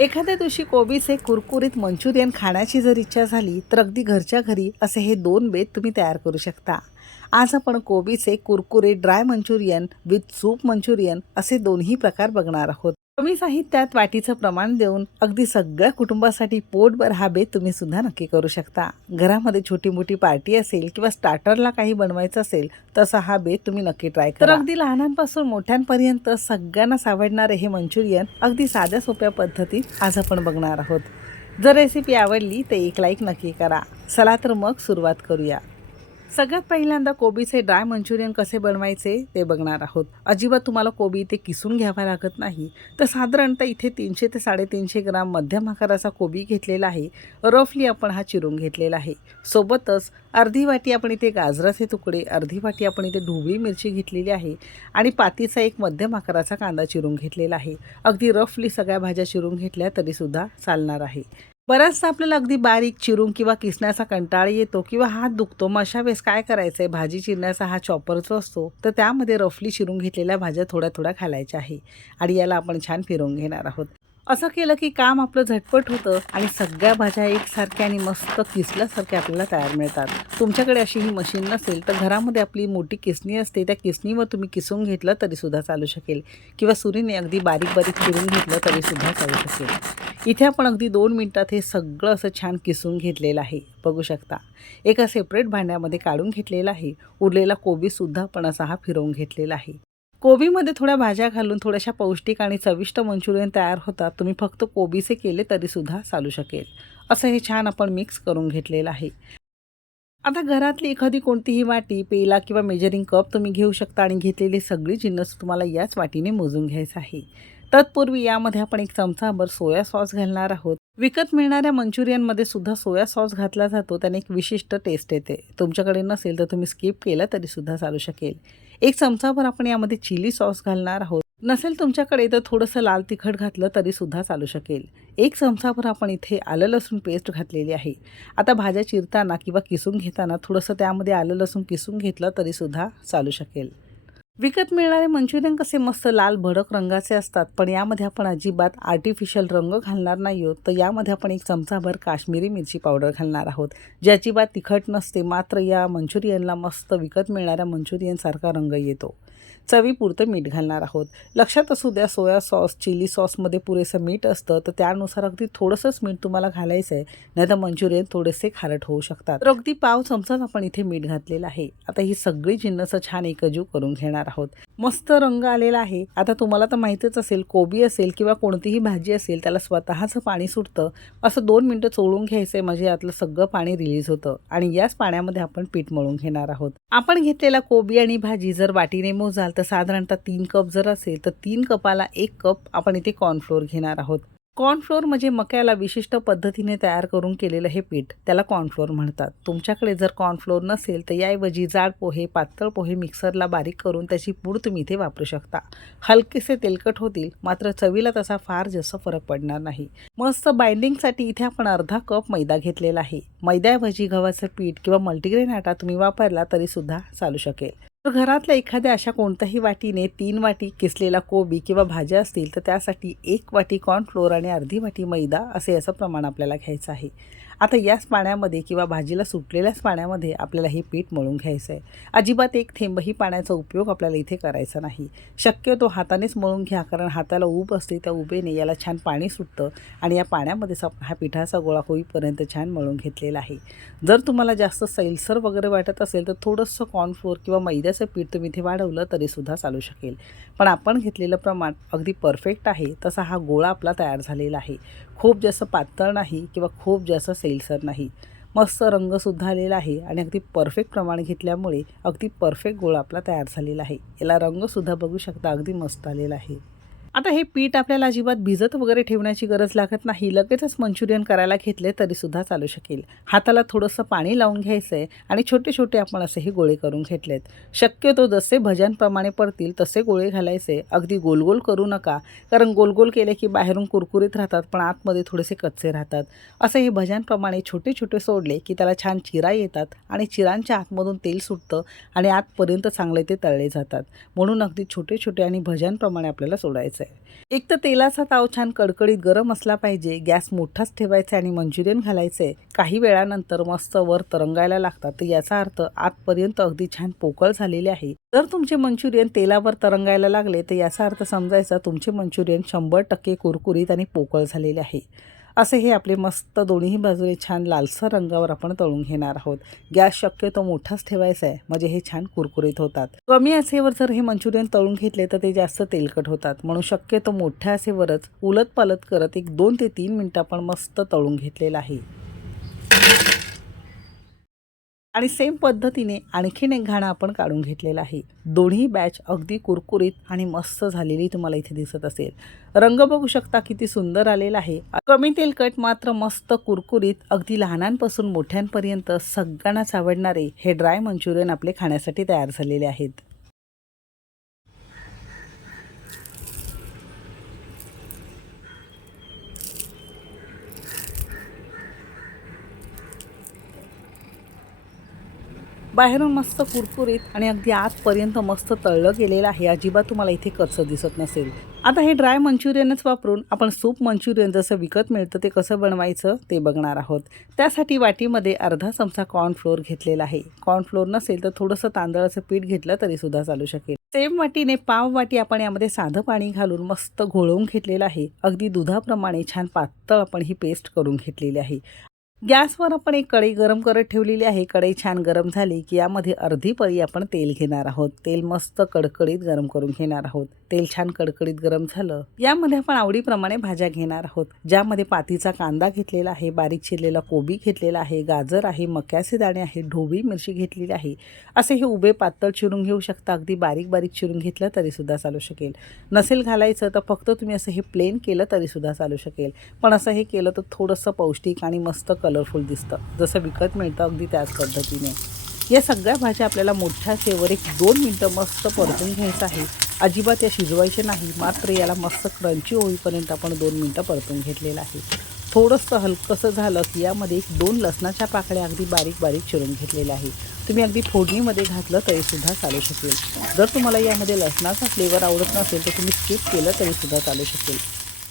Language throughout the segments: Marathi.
एखाद्या दिवशी कोबीचे कुरकुरीत मंचुरियन खाण्याची जर इच्छा झाली तर अगदी घरच्या घरी असे हे दोन बेत तुम्ही तयार करू शकता. आज आपण कोबीचे Kurkure dry manchurian with soup manchurian असे दोन्ही प्रकार बघणार आहोत. कमी साहित्यात वाटीचं प्रमाण देऊन अगदी सगळ्या कुटुंबासाठी पोटभर हा बेत तुम्ही सुद्धा नक्की करू शकता. घरामध्ये छोटी मोठी पार्टी असेल किंवा स्टार्टरला काही बनवायचं असेल तसा हा बेत तुम्ही नक्की ट्राय करा. तर अगदी लहानांपासून मोठ्यांपर्यंत सगळ्यांनाच आवडणारे हे मंचुरियन अगदी साध्या सोप्या पद्धतीत आज आपण बघणार आहोत. जर रेसिपी आवडली तर एक लाईक नक्की करा. चला तर मग सुरुवात करूया. सगळ्यात पहिल्यांदा कोबीचे ड्राय मंचुरियन कसे बनवायचे ते बघणार आहोत. अजिबात तुम्हाला कोबी इथे किसून घ्यावा लागत नाही. तर साधारणतः इथे तीनशे ते साडेतीनशे ग्राम मध्यम आकाराचा कोबी घेतलेला आहे. रफली आपण हा चिरून घेतलेला आहे. सोबतच अर्धी वाटी आपण इथे गाजराचे तुकडे अर्धी वाटी आपण इथे ढोबळी मिरची घेतलेली आहे आणि पातीचा एक मध्यम आकाराचा कांदा चिरून घेतलेला आहे. अगदी रफली सगळ्या भाज्या चिरून घेतल्या तरीसुद्धा चालणार आहे. बऱ्याचदा आपल्याला अगदी बारीक चिरून किंवा किसण्याचा कंटाळा येतो किंवा हात दुखतो मग अशा वेळेस काय करायचं आहे भाजी चिरण्याचा हा चॉपरचा असतो. तर त्यामध्ये रफली चिरून घेतलेल्या भाज्या थोड्या थोड्या घालायच्या आहे आणि याला आपण छान फिरवून घेणार आहोत. असं केलं की काम आपलं झटपट होतं आणि सगळ्या भाज्या एकसारख्या आणि मस्त किसल्यासारख्या आपल्याला तयार मिळतात. तुमच्याकडे अशी ही मशीन नसेल तर घरामध्ये आपली मोठी किसणी असते. त्या किसणीवर तुम्ही किसून घेतलं तरीसुद्धा चालू शकेल किंवा सुरीने अगदी बारीक बारीक चिरून घेतलं तरीसुद्धा चालू शकेल. इथे आपण अगदी दोन मिनटात हे सगळं असं छान किसून घेतलेलं आहे. बघू शकता. एका सेपरेट भांड्यामध्ये काढून घेतलेला आहे. उरलेला कोबीसुद्धा आपण असा हा फिरवून घेतलेला आहे. कोबीमध्ये थोड्या भाज्या घालून थोड्याशा पौष्टिक आणि चविष्ट मंचुरियन तयार होतात तुम्ही फक्त कोबीचे केले तरीसुद्धा चालू शकेल. असं हे छान आपण मिक्स करून घेतलेलं आहे. आता घरातली एखादी कोणतीही वाटी पेला किंवा मेजरिंग कप तुम्ही घेऊ शकता आणि घेतलेली सगळी जिन्नस तुम्हाला याच वाटीने मोजून घ्यायचं आहे. तत्पूर्वी यामध्ये आपण एक चमचाभर सोया सॉस घालणार आहोत. विकत मिळणाऱ्या मंचुरियनमध्ये सुद्धा सोया सॉस घातला जातो. त्याने एक विशिष्ट टेस्ट येते. तुमच्याकडे नसेल तर तुम्ही स्किप केलं तरी सुद्धा चालू शकेल. एक चमचाभर आपण यामध्ये चिली सॉस घालणार आहोत. नसेल तुमच्याकडे तर थोडंसं लाल तिखट घातलं तरी सुद्धा चालू शकेल. एक चमचाभर आपण इथे आलं लसूण पेस्ट घातलेली आहे. आता भाज्या चिरताना किंवा किसून घेताना थोडंसं त्यामध्ये आलं लसूण किसून घेतलं तरी सुद्धा चालू शकेल. विकत मिळणारे मंचुरियन कसे मस्त लाल भडक रंगाचे असतात? पण यामध्ये आपण अजिबात आर्टिफिशियल रंग घालणार नाही आहोत. तर यामध्ये आपण एक चमचाभर काश्मीरी मिरची पावडर घालणार आहोत. ज्याची अजिबात तिखट नसते मात्र या मंचुरियनला मस्त विकत मिळणाऱ्या मंचुरियनसारखा रंग येतो. चवीपुरतं मीठ घालणार आहोत. लक्षात असू द्या सोया सॉस चिली सॉसमध्ये पुरेसं मीठ असतं तर त्यानुसार अगदी थोडंसंच मीठ तुम्हाला घालायचं आहे नाहीतर मंचुरियन थोडेसे खारट होऊ शकतात. तर अगदी पाव चमचाच आपण इथे मीठ घातलेलं आहे. आता ही सगळी जिन्नसं छान एकजीव करून घेणार आहोत. मस्त रंग आलेला आहे. आता तुम्हाला तर माहितीच असेल कोबी असेल किंवा कोणतीही भाजी असेल त्याला स्वतःचं पाणी सुटतं. असं दोन मिनटं चोळून घ्यायचं आहे म्हणजे यातलं सगळं पाणी रिलीज होतं. आणि याच पाण्यामध्ये आपण पीठ मळून घेणार आहोत. आपण घेतलेला कोबी आणि भाजी जर वाटीने मोजाल तर साधारणतः तीन कप जर असेल तर तीन कपाला एक कप आपण इथे कॉर्नफ्लोअर घेणार आहोत. कॉर्नफ्लोअर म्हणजे मक्याला विशिष्ट पद्धतीने तयार करून केलेलं हे पीठ त्याला कॉर्नफ्लोअर म्हणतात. तुमच्याकडे जर कॉर्नफ्लोअर नसेल तर याऐवजी जाड पोहे पातळ पोहे मिक्सरला बारीक करून त्याची पूड तुम्ही इथे वापरू शकता. हलकेसे तेलकट होतील मात्र चवीला तसा फार जास्त फरक पडणार नाही. मस्त बाइंडिंगसाठी इथे आपण अर्धा कप मैदा घेतलेला आहे. मैद्याऐवजी गव्हाचं पीठ किंवा मल्टीग्रेन आटा तुम्ही वापरला तरी सुद्धा चालू शकेल. तर घरातल्या एखाद्या अशा कोणत्याही वाटीने तीन वाटी किसलेला कोबी किंवा भाज्या असतील तर त्यासाठी एक वाटी कॉर्नफ्लोअर आणि अर्धी वाटी मैदा असे याचं प्रमाण आपल्याला घ्यायचं आहे. आता याच पाण्यामध्ये किंवा भाजीला सुटलेल्याच पाण्यामध्ये आपल्याला हे पीठ मळून घ्यायचं आहे अजिबात एक थेंबही पाण्याचा उपयोग आपल्याला इथे करायचा नाही. शक्यतो हातानेच मळून घ्या कारण हाताला ऊब असते त्या उबेने याला छान पाणी सुटतं आणि या पाण्यामध्येच आपण हा पिठाचा गोळा होईपर्यंत छान मळून घेतलेला आहे. जर तुम्हाला जास्त सैलसर वगैरे वाटत असेल तर थोडंसं कॉर्नफ्लोअर किंवा मैद्याचं पीठ तुम्ही इथे वाढवलं तरीसुद्धा चालू शकेल. पण आपण घेतलेलं प्रमाण अगदी परफेक्ट आहे तसा हा गोळा आपला तयार झालेला आहे. खूप जास्त पातळ नाही किंवा खूप जास्त सैलसर नाही. मस्त रंगसुद्धा आलेला आहे आणि अगदी परफेक्ट प्रमाण घेतल्यामुळे अगदी परफेक्ट गोळा आपला तयार झालेला आहे. याला रंगसुद्धा बघू शकता अगदी मस्त आलेला आहे. आता हे पीठ आपल्याला अजिबात भिजत वगैरे ठेवण्याची गरज लागत नाही. लगेचच मंचुरियन करायला घेतले तरीसुद्धा चालू शकेल. हाताला थोडंसं पाणी लावून घ्यायचं आहे आणि छोटे छोटे आपण असेही गोळे करून घेतलेत. शक्यतो जसे भज्यांप्रमाणे पडतील तसे गोळे घालायचे. अगदी गोल गोल करू नका. कारण गोल गोल केले की बाहेरून कुरकुरीत राहतात पण आतमध्ये थोडेसे कच्चे राहतात. असे हे भज्यांप्रमाणे छोटे छोटे सोडले की त्याला छान चिरा येतात आणि चिरांच्या आतमधून तेल सुटतं आणि आतपर्यंत चांगले ते तळले जातात. म्हणून अगदी छोटे छोटे आणि भज्यांप्रमाणे आपल्याला सोडायचं करायचं आहे. एक तर तेलाचा ताव छान कडकडीत गरम असला पाहिजे गॅस मोठाच ठेवायचा आणि मंचुरियन घालायचं. आहे काही वेळानंतर मस्त वर तरंगायला लागतात तर याचा अर्थ आतपर्यंत अगदी छान पोकळ झालेले आहे. जर तुमचे मंचुरियन तेलावर तरंगायला लागले तर याचा अर्थ समजायचा तुमचे मंचुरियन शंभर टक्के कुरकुरीत आणि पोकळ झालेले आहे. असे हे आपले मस्त दोन्ही बाजूने छान लालसर रंगावर आपण तळून घेणार आहोत. गॅस शक्यतो मोठाच ठेवायचा आहे. म्हणजे हे छान कुरकुरीत होतात. कमी असेवर जर हे मंचुरियन तळून घेतले तर ते जास्त तेलकट होतात. म्हणून शक्यतो मोठ्या असेवरच उलत पालत करत एक दोन ते तीन मिनटं आपण मस्त तळून घेतलेलं आहे. आणि सेम पद्धतीने आणखीन एक घाणं आपण काढून घेतलेलं आहे. दोन्ही बॅच अगदी कुरकुरीत आणि मस्त झालेली तुम्हाला इथे दिसत असेल. रंग बघू शकता किती सुंदर आलेला आहे. कमी तेलकट मात्र मस्त कुरकुरीत अगदी लहानांपासून मोठ्यांपर्यंत सगळ्यांनाच आवडणारे हे ड्राय मंचुरियन आपले खाण्यासाठी तयार झालेले आहेत. बाहेरून मस्त कुरकुरीत आणि अगदी आतपर्यंत मस्त तळलं गेलेलं आहे. अजिबात तुम्हाला इथे कच्चं दिसत नसेल. आता हे ड्राय मंचुरियनच वापरून आपण सूप मंचुरियन जसं विकत मिळतं ते कसं बनवायचं ते बघणार आहोत. त्यासाठी वाटीमध्ये अर्धा चमचा कॉर्नफ्लोअर घेतलेला आहे. कॉर्नफ्लोअर नसेल तर थोडंसं तांदळाचं पीठ घेतलं तरी सुद्धा चालू शकेल. सेम वाटीने पाव वाटी आपण यामध्ये साधं पाणी घालून मस्त घोळवून घेतलेलं आहे. अगदी दुधाप्रमाणे छान पातळ आपण ही पेस्ट करून घेतलेली आहे. गॅसवर आपण एक कढई गरम करत ठेवलेली आहे. कढई छान गरम झाली की यामध्ये अर्धी पळी आपण तेल घेणार आहोत. तेल मस्त कडकडीत गरम करून घेणार आहोत. तेल छान कडकडीत गरम झालं. यामध्ये आपण आवडीप्रमाणे भाज्या घेणार आहोत. ज्यामध्ये पातीचा कांदा घेतलेला आहे बारीक चिरलेला कोबी घेतलेला आहे गाजर आहे मक्याचे दाणे आहे ढोबी मिरची घेतलेली आहे. असे हे उभे पातळ चिरून घेऊ शकता. अगदी बारीक बारीक चिरून घेतलं तरीसुद्धा चालू शकेल. नसेल घालायचं तर फक्त तुम्ही असं हे प्लेन केलं तरीसुद्धा चालू शकेल. पण असं हे केलं तर थोडंसं पौष्टिक आणि मस्त कलरफुल दिसतं जसं विकत मिळतं अगदी त्याच पद्धतीने. या सगळ्या भाज्या आपल्याला मोठ्या सेवर एक दोन मिनटं मस्त परतून घ्यायचं आहे. अजिबात या शिजवायचे नाही. मात्र याला मस्त क्रंची होईपर्यंत आपण दोन मिनटं परतून घेतलेलं आहे. थोडंसं हलकंसं झालं की यामध्ये एक दोन लसणाच्या पाकळ्या अगदी बारीक बारीक चिरून घेतलेल्या आहे तुम्ही अगदी फोडणीमध्ये घातलं तरीसुद्धा चालू शकेल. जर तुम्हाला यामध्ये लसणाचा फ्लेवर आवडत नसेल तर तुम्ही स्किप केलं तरीसुद्धा चालू शकेल.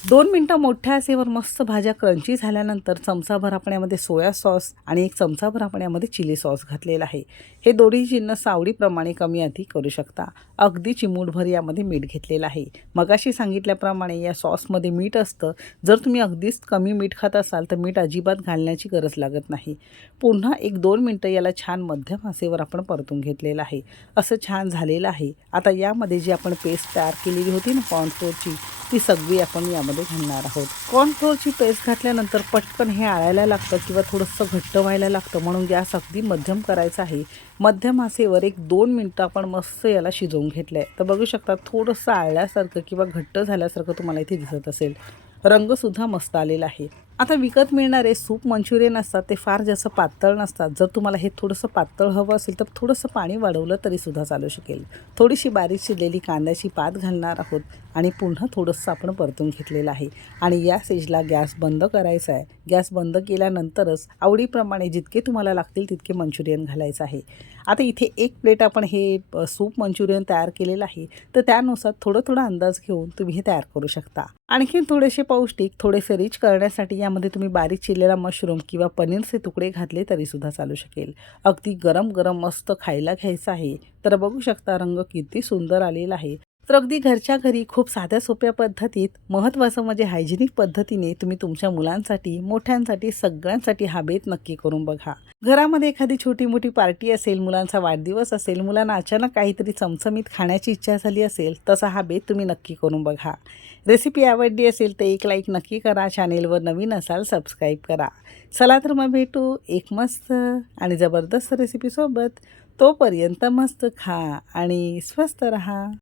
दोन मिनटं मोठ्या असेवर मस्त भाज्या क्रंची झाल्यानंतर चमचाभर आपण्यामध्ये सोया सॉस आणि एक चमचाभर आपण्यामध्ये चिली सॉस घातलेला आहे. हे दोन्ही चिन्ह आवडीप्रमाणे कमी अधिक करू शकता. अगदी चिमूटभर यामध्ये मीठ घेतलेलं आहे. मगाशी सांगितल्याप्रमाणे या सॉसमध्ये मीठ असतं. जर तुम्ही अगदीच कमी मीठ खात असाल तर मीठ अजिबात घालण्याची गरज लागत नाही. पुन्हा एक दोन मिनटं याला छान मध्यम आसेवर आपण परतून घेतलेलं आहे. असं छान झालेलं आहे. आता यामध्ये जी आपण पेस्ट तयार केलेली होती ना कॉर्नफ्लोअरची ती सगळी आपण यामध्ये घालणार आहोत. कॉर्नफ्लोअरची पेस्ट घातल्यानंतर पटकन हे आळायला लागतं किंवा थोडंसं घट्ट व्हायला लागतं म्हणून गॅस अगदी मध्यम करायचा आहे. मध्यम आसेवर एक दोन मिनटं आपण मस्त याला शिजवून घेतलं आहे तर बघू शकता थोडंसं आळल्यासारखं किंवा घट्ट झाल्यासारखं तुम्हाला इथे दिसत असेल. रंगसुद्धा मस्त आलेला आहे. आता विकत मिळणारे सूप मंचुरियन असतात ते फार जास्त पातळ नसतात. जर तुम्हाला हे थोडंसं पातळ हवं असेल तर थोडंसं पाणी वाढवलं तरीसुद्धा चालू शकेल. थोडीशी बारीक शिजलेली कांद्याची पात घालणार आहोत. आणि पुन्हा थोडंसं आपण परतून घेतलेलं आहे. आणि या स्टेजला गॅस बंद करायचा आहे. गॅस बंद केल्यानंतरच आवडीप्रमाणे जितके तुम्हाला लागतील तितके मंचुरियन घालायचं आहे. आता इथे एक प्लेट आपण हे सूप मंचुरियन तयार केलेलं आहे. तर त्यानुसार थोडं थोडं अंदाज घेऊन तुम्ही हे तयार करू शकता. आणखीन थोडेसे पौष्टिक थोडेसे रिच करण्यासाठी यामध्ये तुम्ही बारीक चिरलेला मशरूम किंवा पनीरचे तुकडे घातले तरीसुद्धा चालू शकेल. अगदी गरम गरम मस्त खायला घ्यायचं आहे. तर बघू शकता रंग किती सुंदर आलेला आहे. तर अगदी घरच्या घरी खूप साध्या सोप्या पद्धतीत महत्त्वाचं म्हणजे हायजेनिक पद्धतीने तुम्ही तुमच्या मुलांसाठी मोठ्यांसाठी सगळ्यांसाठी हा बेत नक्की करून बघा. घरामध्ये एखादी छोटी मोठी पार्टी असेल मुलांचा वाढदिवस असेल मुलांना अचानक काहीतरी चमचमीत खाण्याची इच्छा झाली असेल तसा हा बेत तुम्ही नक्की करून बघा. रेसिपी आवडली असेल तर एक लाईक नक्की करा चॅनेलवर नवीन असाल सबस्क्राईब करा. चला तर मग भेटू एक मस्त आणि जबरदस्त रेसिपीसोबत तोपर्यंत मस्त खा आणि स्वस्त रहा.